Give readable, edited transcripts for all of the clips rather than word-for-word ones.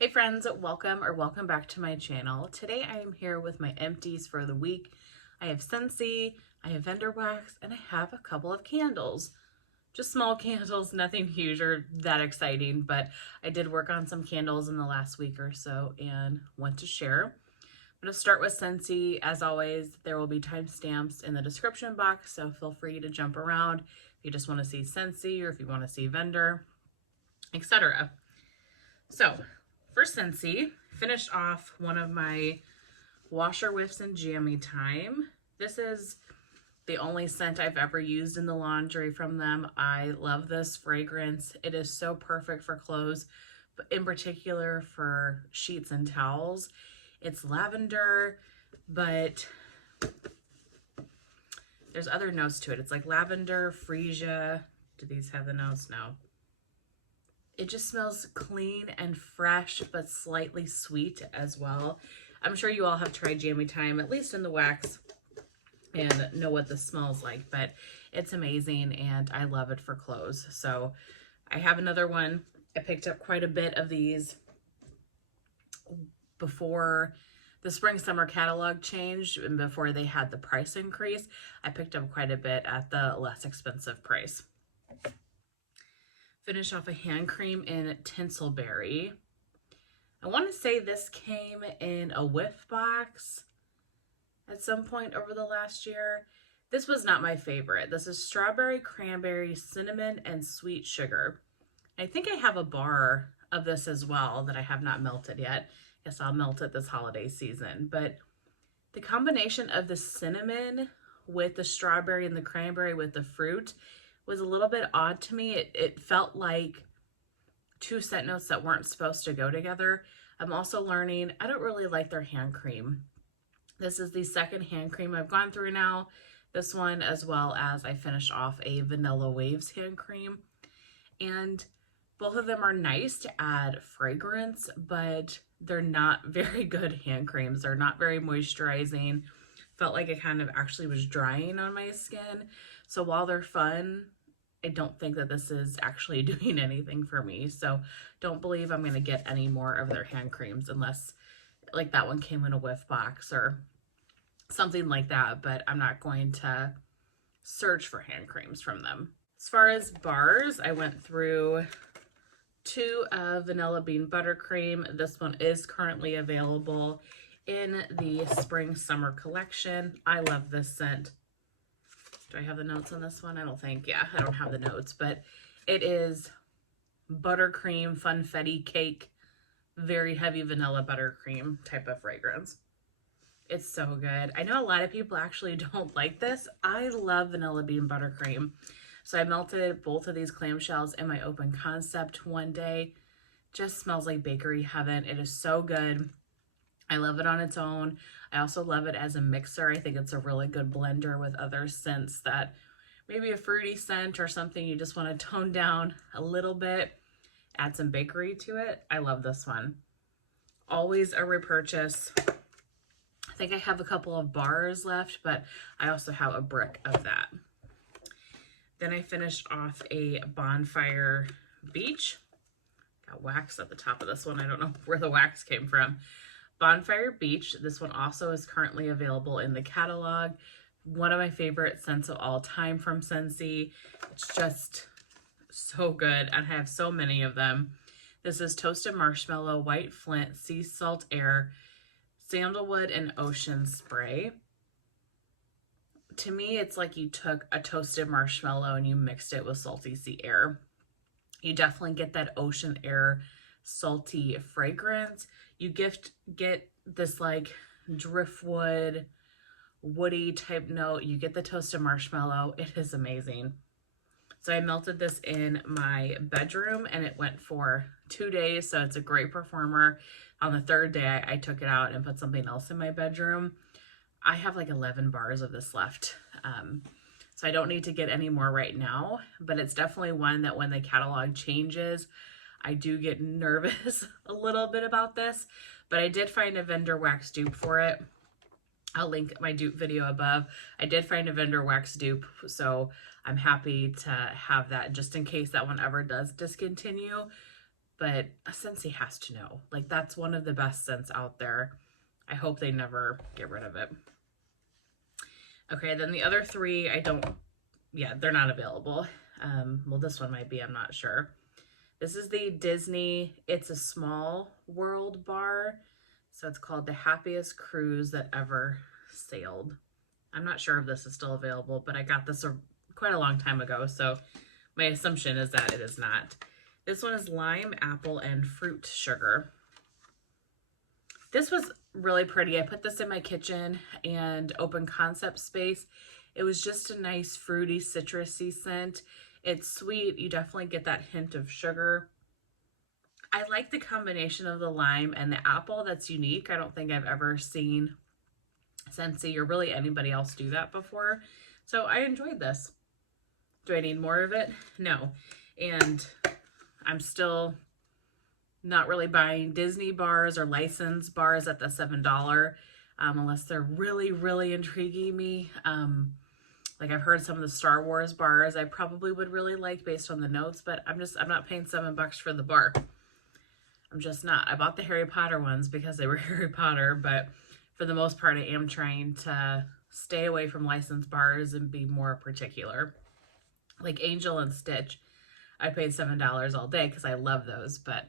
Hey friends, welcome back to my channel. Today I am here with my empties for the week. I have Scentsy, I have Vendor Wax, and I have a couple of candles. Just small candles, nothing huge or that exciting, but I did work on some candles in the last week or so and want to share. I'm going to start with Scentsy. As always, there will be timestamps in the description box, so feel free to jump around if you just want to see Scentsy or if you want to see Vendor, etc. So, for Scentsy, finished off one of my washer whiffs in jammy time. This is the only scent I've ever used in the laundry from them. I love this fragrance. It is so perfect for clothes, but in particular for sheets and towels. It's lavender, but there's other notes to it. It's like lavender, freesia. Do these have the notes? No. It just smells clean and fresh, but slightly sweet as well. I'm sure you all have tried jammy time, at least in the wax, and know what this smells like, but it's amazing and I love it for clothes. So I have another one. I picked up quite a bit of these before the spring summer catalog changed and before they had the price increase. I picked up quite a bit at the less expensive price. Finish off a hand cream in Tinselberry. I want to say this came in a whiff box at some point over the last year. This was not my favorite. This is strawberry, cranberry, cinnamon, and sweet sugar. I think I have a bar of this as well that I have not melted yet. Guess I'll melt it this holiday season. But the combination of the cinnamon with the strawberry and the cranberry with the fruit was a little bit odd to me. It felt like two scent notes that weren't supposed to go together. I'm also learning I don't really like their hand cream. This is the second hand cream I've gone through now. This one, as well as I finished off a Vanilla Waves hand cream. And both of them are nice to add fragrance, but they're not very good hand creams. They're not very moisturizing. Felt like it kind of actually was drying on my skin. So while they're fun, I don't think that this is actually doing anything for me. So don't believe I'm going to get any more of their hand creams unless like that one came in a whiff box or something like that. But I'm not going to search for hand creams from them. As far as bars, I went through two of Vanilla Bean Buttercream. This one is currently available in the spring summer collection. I love this scent. Do I have the notes on this one? I don't think. Yeah, I don't have the notes, but it is buttercream, funfetti cake, very heavy vanilla buttercream type of fragrance. It's so good. I know a lot of people actually don't like this. I love Vanilla Bean Buttercream. So I melted both of these clamshells in my open concept one day. Just smells like bakery heaven. It is so good. I love it on its own. I also love it as a mixer. I think it's a really good blender with other scents that maybe a fruity scent or something you just want to tone down a little bit, add some bakery to it. I love this one. Always a repurchase. I think I have a couple of bars left, but I also have a brick of that. Then I finished off a Bonfire Beach. Got wax at the top of this one. I don't know where the wax came from. Bonfire Beach. This one also is currently available in the catalog. One of my favorite scents of all time from Scentsy. It's just so good. I have so many of them. This is Toasted Marshmallow, White Flint, Sea Salt Air, Sandalwood, and Ocean Spray. To me, it's like you took a toasted marshmallow and you mixed it with salty sea air. You definitely get that ocean air salty fragrance. You get this like driftwood, woody type note. You get the toasted marshmallow. It is amazing. So I melted this in my bedroom and it went for 2 days. So it's a great performer. On the third day, I took it out and put something else in my bedroom. I have like 11 bars of this left. So I don't need to get any more right now, but it's definitely one that when the catalog changes, I do get nervous a little bit about this, but I did find a vendor wax dupe for it. I'll link my dupe video above. I did find a vendor wax dupe, so I'm happy to have that just in case that one ever does discontinue. but Scentsy has to know. Like, that's one of the best scents out there. I hope they never get rid of it. Okay, then the other three, they're not available. Well, this one might be, I'm not sure. This is the Disney It's a Small World bar. So it's called The Happiest Cruise That Ever Sailed. I'm not sure if this is still available, but I got this quite a long time ago, so my assumption is that it is not. This one is lime, apple, and fruit sugar. This was really pretty. I put this in my kitchen and open concept space. It was just a nice fruity, citrusy scent. It's sweet. You definitely get that hint of sugar. I like the combination of the lime and the apple. That's unique. I don't think I've ever seen Scentsy or really anybody else do that before. So I enjoyed this. Do I need more of it? No. And I'm still not really buying Disney bars or licensed bars at the $7 unless they're really, really intriguing me. Like, I've heard some of the Star Wars bars I probably would really like based on the notes, but I'm not paying $7 for the bar. I'm just not. I bought the Harry Potter ones because they were Harry Potter, but for the most part, I am trying to stay away from licensed bars and be more particular. Like Angel and Stitch, I paid $7 all day because I love those, but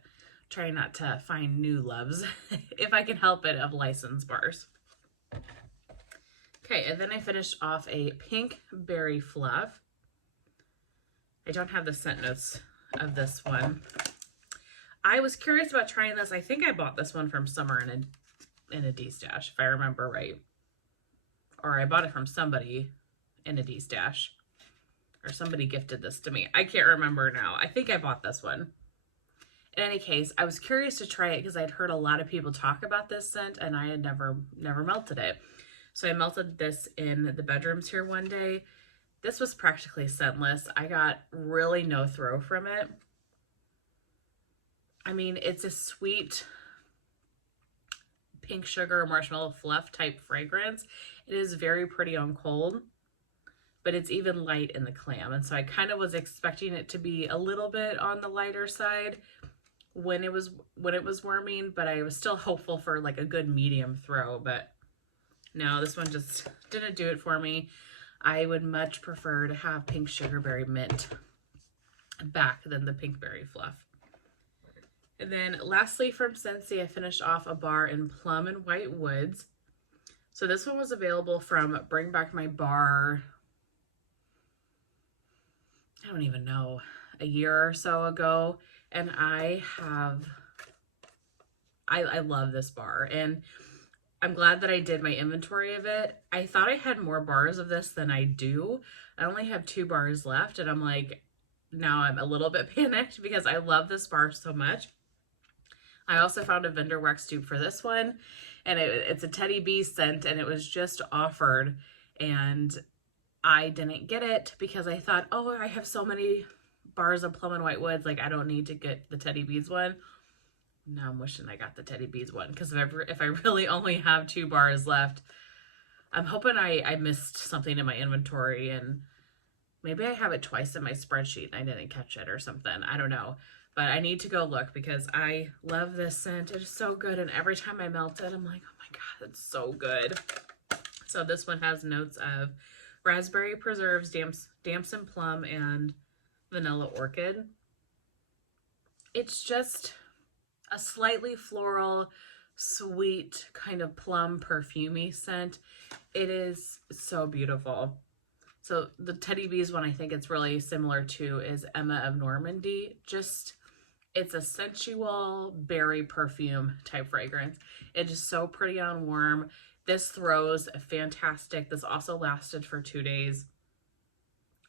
try not to find new loves, if I can help it, of licensed bars. Okay, and then I finished off a pink berry fluff. I don't have the scent notes of this one. I was curious about trying this. I think I bought this one from Summer in a D-stash, if I remember right. Or I bought it from somebody in a D-stash. Or somebody gifted this to me. I can't remember now. I think I bought this one. In any case, I was curious to try it because I'd heard a lot of people talk about this scent and I had never melted it. So I melted this in the bedrooms here one day. This was practically scentless. I got really no throw from it. I mean, it's a sweet pink sugar marshmallow fluff type fragrance. It is very pretty on cold, but it's even light in the clam. And so I kind of was expecting it to be a little bit on the lighter side when it was warming, but I was still hopeful for like a good medium throw, but no, this one just didn't do it for me. I would much prefer to have pink sugarberry mint back than the pink berry fluff. And then lastly from Scentsy, I finished off a bar in Plum and White Woods. So this one was available from Bring Back My Bar, I don't even know, a year or so ago. And I love this bar. And I'm glad that I did my inventory of it. I thought I had more bars of this than I do. I only have 2 bars left. And I'm like, now I'm a little bit panicked because I love this bar so much. I also found a vendor wax tube for this one, and it's a Teddy Bee scent, and it was just offered, and I didn't get it because I thought, oh, I have so many bars of Plum and White Woods, like I don't need to get the Teddy Bees one. Now I'm wishing I got the Teddy Bees one because if I really only have 2 bars left, I'm hoping I missed something in my inventory, and maybe I have it twice in my spreadsheet and I didn't catch it or something. I don't know. But I need to go look because I love this scent. It is so good. And every time I melt it, I'm like, oh my God, it's so good. So this one has notes of raspberry preserves, damson plum, and vanilla orchid. It's just a slightly floral, sweet, kind of plum perfumey scent. It is so beautiful. So the Teddy Bees one I think it's really similar to is Emma of Normandy. It's a sensual berry perfume type fragrance. It is so pretty on warm. This throws fantastic. This also lasted for 2 days.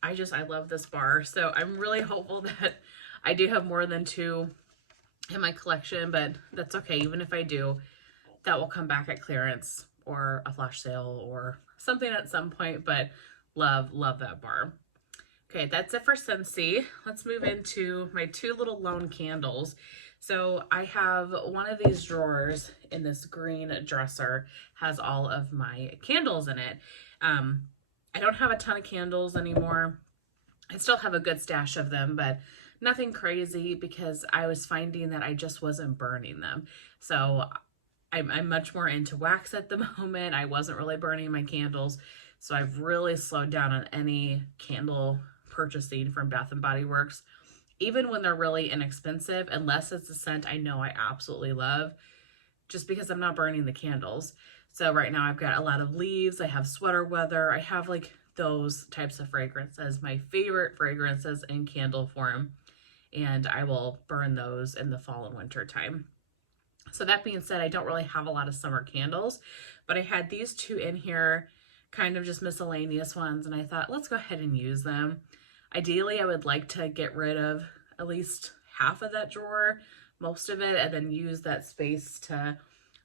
I love this bar. So I'm really hopeful that I do have more than 2 in my collection, but that's okay. Even if I do, that will come back at clearance or a flash sale or something at some point, but love that bar. Okay, that's it for Scentsy. Let's move into my 2 little lone candles. So I have one of these drawers in this green dresser, has all of my candles in it. I don't have a ton of candles anymore. I still have a good stash of them, but Nothing crazy, because I was finding that I just wasn't burning them. So I'm much more into wax at the moment. I wasn't really burning my candles. So I've really slowed down on any candle purchasing from Bath and Body Works, even when they're really inexpensive, unless it's a scent I know I absolutely love, just because I'm not burning the candles. So right now I've got a lot of leaves. I have sweater weather. I have like those types of fragrances, my favorite fragrances in candle form. And I will burn those in the fall and winter time. So that being said, I don't really have a lot of summer candles, but I had these two in here, kind of just miscellaneous ones, and I thought, let's go ahead and use them. Ideally, I would like to get rid of at least half of that drawer, most of it, and then use that space to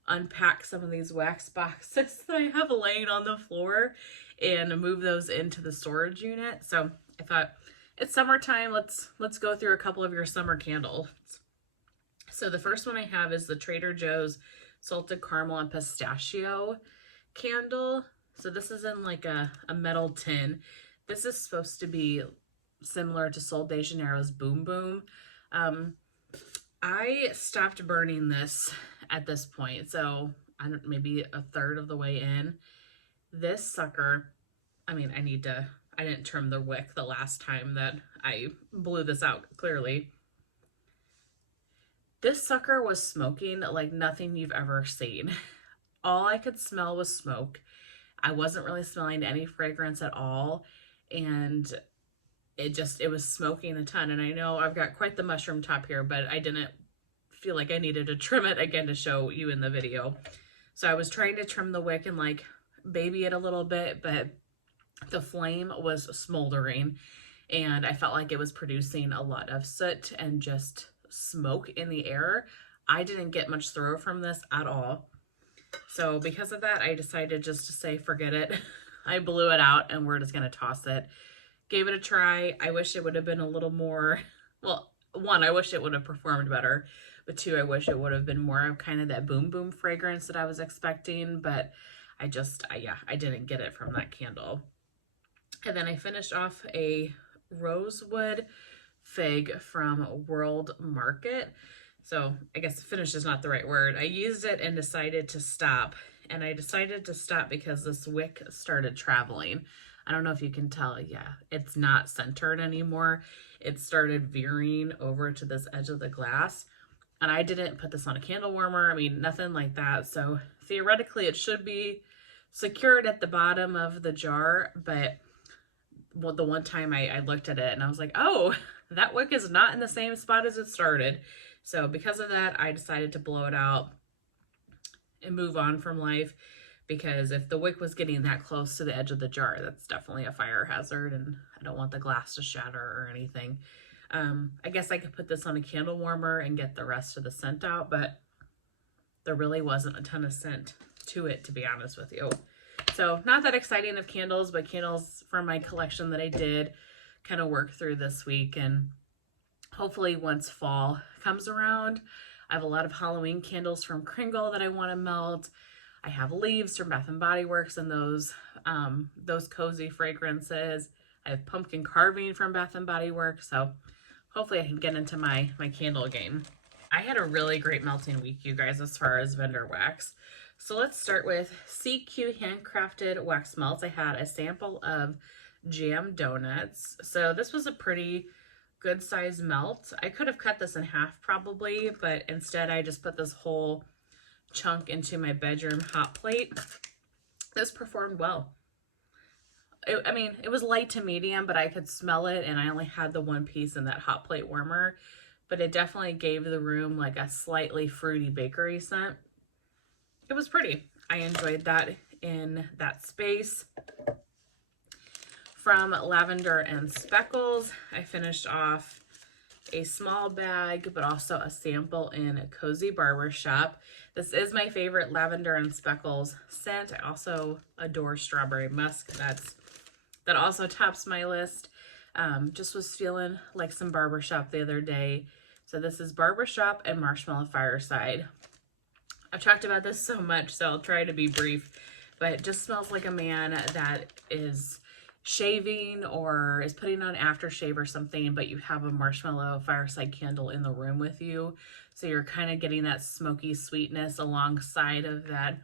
unpack some of these wax boxes that I have laying on the floor and move those into the storage unit. So I thought, it's summertime, let's go through a couple of your summer candles. So the first one I have is the Trader Joe's Salted Caramel and Pistachio candle. So this is in like a metal tin. This is supposed to be similar to Sol de Janeiro's Boom Boom. I stopped burning this at this point, so I don't, maybe a third of the way in. This sucker, I mean, I didn't trim the wick the last time that I blew this out, clearly. This sucker was smoking like nothing you've ever seen. All I could smell was smoke. I wasn't really smelling any fragrance at all, and it was smoking a ton. And I know I've got quite the mushroom top here, but I didn't feel like I needed to trim it again to show you in the video. So I was trying to trim the wick and like baby it a little bit, but the flame was smoldering and I felt like it was producing a lot of soot and just smoke in the air. I didn't get much throw from this at all. So because of that, I decided just to say, forget it. I blew it out and we're just going to toss it. Gave it a try. I wish it would have been a little more, well, one, I wish it would have performed better, but two, I wish it would have been more of kind of that Boom Boom fragrance that I was expecting, but I didn't get it from that candle. And then I finished off a rosewood fig from World Market. So I guess finish is not the right word. I used it and decided to stop. And I decided to stop because this wick started traveling. I don't know if you can tell. Yeah, it's not centered anymore. It started veering over to this edge of the glass. And I didn't put this on a candle warmer. I mean, nothing like that. So theoretically, it should be secured at the bottom of the jar. But the one time I looked at it and I was like, oh, that wick is not in the same spot as it started. So because of that, I decided to blow it out and move on from life, because if the wick was getting that close to the edge of the jar, that's definitely a fire hazard and I don't want the glass to shatter or anything. I guess I could put this on a candle warmer and get the rest of the scent out, but there really wasn't a ton of scent to it, to be honest with you. So not that exciting of candles, but candles from my collection that I did kind of work through this week. And hopefully once fall comes around, I have a lot of Halloween candles from Kringle that I want to melt. I have leaves from Bath and Body Works and those cozy fragrances. I have pumpkin carving from Bath and Body Works. So hopefully I can get into my candle game. I had a really great melting week, you guys, as far as vendor wax. So let's start with CQ Handcrafted Wax Melts. I had a sample of jam donuts. So this was a pretty good size melt. I could have cut this in half probably, but instead I just put this whole chunk into my bedroom hot plate. This performed well. I mean, it was light to medium, but I could smell it, and I only had the one piece in that hot plate warmer, but it definitely gave the room like a slightly fruity bakery scent. It was pretty. I enjoyed that in that space. From Lavender and Speckles, I finished off a small bag, but also a sample in Cozy Barbershop. This is my favorite Lavender and Speckles scent. I also adore Strawberry Musk. That also tops my list. Just was feeling like some barbershop the other day. So this is Barbershop and Marshmallow Fireside. I've talked about this so much, so I'll try to be brief, but it just smells like a man that is shaving or is putting on aftershave or something, but you have a marshmallow fireside candle in the room with you. So you're kind of getting that smoky sweetness alongside of that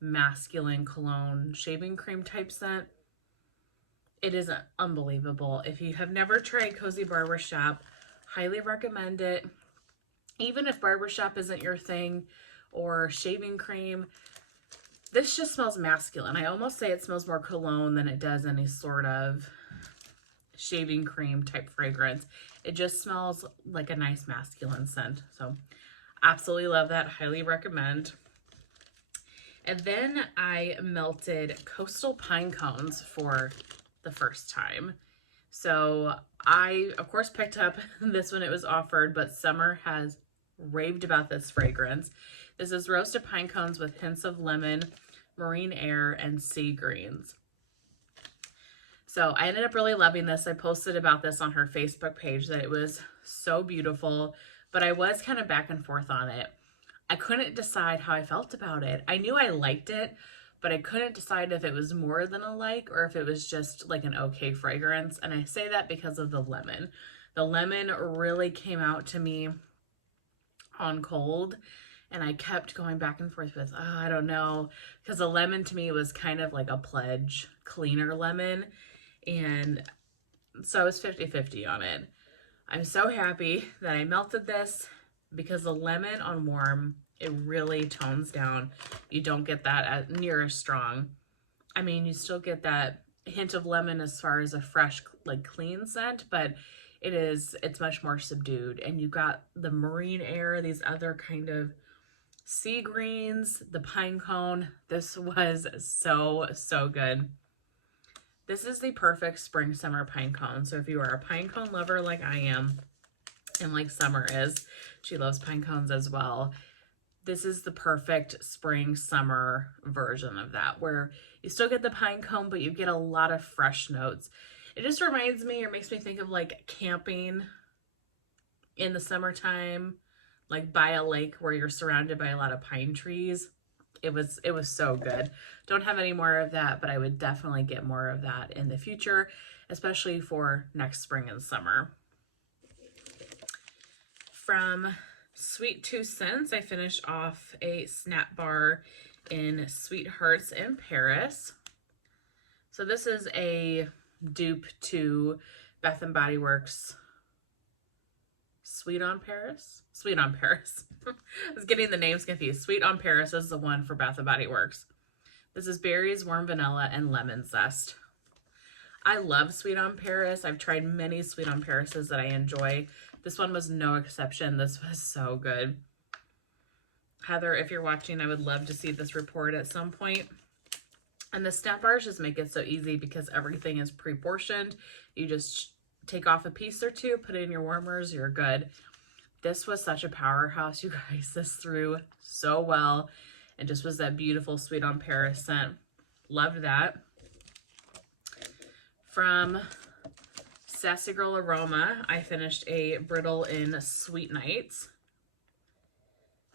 masculine cologne shaving cream type scent. It is unbelievable. If you have never tried Cozy Barbershop, highly recommend it. Even if barbershop isn't your thing or shaving cream, this just smells masculine. I almost say it smells more cologne than it does any sort of shaving cream type fragrance. It just smells like a nice masculine scent. So absolutely love that. Highly recommend. And then I melted coastal pine cones for the first time. So I, of course, picked up this when it was offered, but Summer has raved about this fragrance. This is roasted pine cones with hints of lemon, marine air, and sea greens. So I ended up really loving this. I posted about this on her Facebook page that it was so beautiful, but I was kind of back and forth on it. I couldn't decide how I felt about it. I knew I liked it, but I couldn't decide if it was more than a like or if it was just like an okay fragrance. And I say that because of the lemon. The lemon really came out to me on cold, and I kept going back and forth with, oh, I don't know, because the lemon to me was kind of like a Pledge cleaner lemon, and so I was 50-50 on it. I'm so happy that I melted this because the lemon on warm, it really tones down. You don't get that near as strong. I mean, you still get that hint of lemon as far as a fresh, like clean scent, but it's much more subdued. And you got the marine air, these other kind of sea greens, the pine cone. This was so good. This is the perfect spring summer pine cone. So if you are a pine cone lover like I am, and like Summer is, she loves pine cones as well, this is the perfect spring summer version of that, where you still get the pine cone, but you get a lot of fresh notes. It just reminds me, or makes me think of like camping in the summertime, like by a lake where you're surrounded by a lot of pine trees. It was so good. Don't have any more of that, but I would definitely get more of that in the future, especially for next spring and summer. From Sweet 2 Cents, I finished off a snap bar in Sweethearts in Paris. So this is a dupe to Bath & Body Works Sweet on Paris? Sweet on Paris. I was getting the names confused. Sweet on Paris is the one for Bath & Body Works. This is berries, warm vanilla, and lemon zest. I love Sweet on Paris. I've tried many Sweet on Parises that I enjoy. This one was no exception. This was so good. Heather, if you're watching, I would love to see this report at some point. And the snap bars just make it so easy because everything is pre-portioned. You just take off a piece or two, put it in your warmers, you're good. This was such a powerhouse, you guys. This threw so well. It just was that beautiful Sweet on Paris scent. Loved that. From Sassy Girl Aroma, I finished a brittle in Sweet Nights.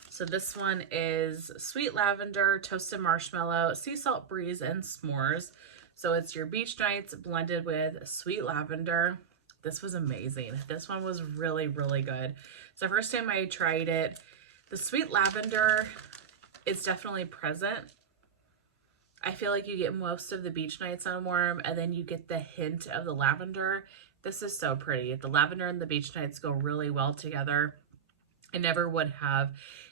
So this one is sweet lavender, toasted marshmallow, sea salt breeze, and s'mores. So it's your beach nights blended with sweet lavender. This was amazing. This one was really good. So first time I tried it, the sweet lavender is definitely present. I feel like you get most of the beach nights on warm, and then you get the hint of the lavender. This is so pretty. The lavender and the beach nights go really well together. I never would have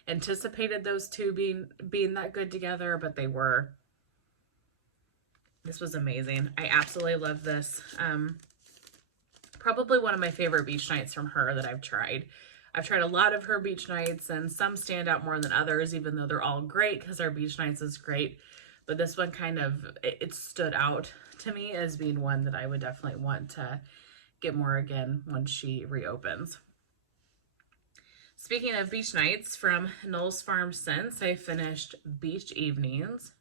anticipated those two being that good together, but they were. This was amazing. I absolutely love this. Probably one of my favorite beach nights from her that I've tried. I've tried a lot of her beach nights, and some stand out more than others, even though they're all great because our beach nights is great. But this one kind of, it stood out to me as being one that I would definitely want to get more again once she reopens. Speaking of beach nights, from Knowles Farm Scents, I finished Beach Evenings.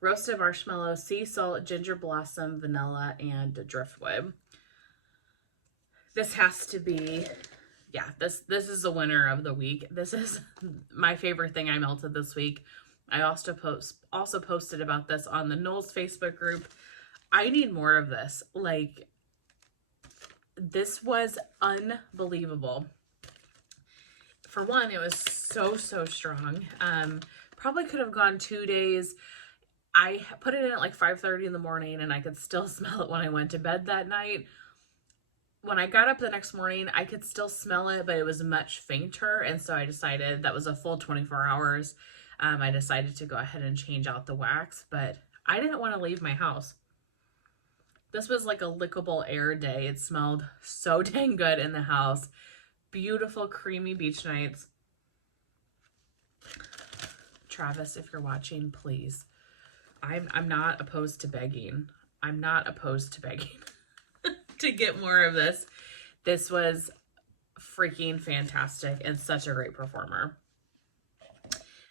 Roasted marshmallow, sea salt, ginger blossom, vanilla, and driftwood. This has to be, yeah, this is the winner of the week. This is my favorite thing I melted this week. I also posted about this on the Knowles Facebook group. I need more of this. Like, this was unbelievable. For one, it was so strong. Probably could have gone 2 days. I put it in at like 5:30 in the morning and I could still smell it when I went to bed that night. When I got up the next morning, I could still smell it, but it was much fainter. And so I decided, that was a full 24 hours. I decided to go ahead and change out the wax, but I didn't want to leave my house. This was like a lickable air day. It smelled so dang good in the house. Beautiful, creamy beach nights. Travis, if you're watching, please. I'm not opposed to begging. I'm not opposed to begging to get more of this. This was freaking fantastic and such a great performer.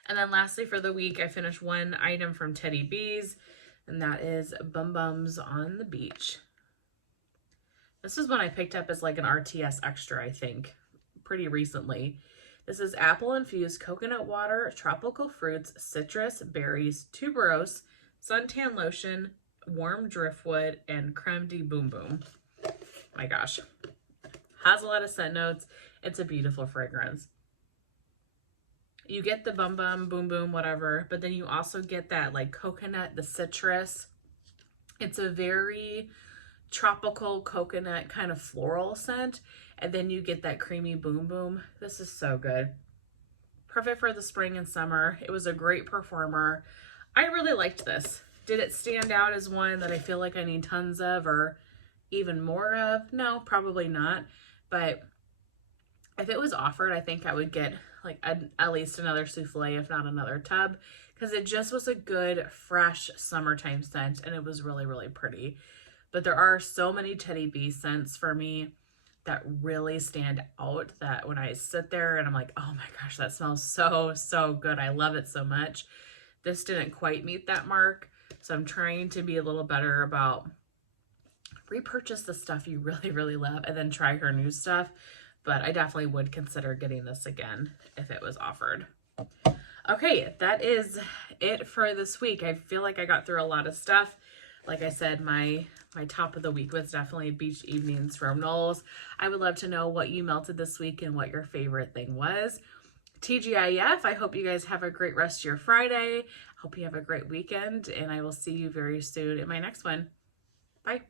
And then lastly for the week, I finished one item from Teddy B's, and that is Bum Bums on the Beach. This is one I picked up as like an RTS extra, I think, pretty recently. This is apple infused coconut water, tropical fruits, citrus, berries, tuberose, suntan lotion, warm driftwood, and creme de boom boom. My gosh. Has a lot of scent notes. It's a beautiful fragrance. You get the bum bum, boom boom, whatever, but then you also get that like coconut, the citrus. It's a very tropical coconut kind of floral scent, and then you get that creamy boom boom. This is so good. Perfect for the spring and summer. It was a great performer. I really liked this. Did it stand out as one that I feel like I need tons of or even more of? No, probably not. But if it was offered, I think I would get like at least another souffle, if not another tub, because it just was a good, fresh summertime scent, and it was really pretty. But there are so many Teddy B scents for me that really stand out, that when I sit there and I'm like, oh my gosh, that smells so good. I love it so much. This didn't quite meet that mark. So I'm trying to be a little better about repurchase the stuff you really love and then try her new stuff. But I definitely would consider getting this again if it was offered. Okay, that is it for this week. I feel like I got through a lot of stuff. Like I said, my top of the week was definitely Beach Evenings from Knowles. I would love to know what you melted this week and what your favorite thing was. TGIF, I hope you guys have a great rest of your Friday. Hope you have a great weekend, and I will see you very soon in my next one. Bye.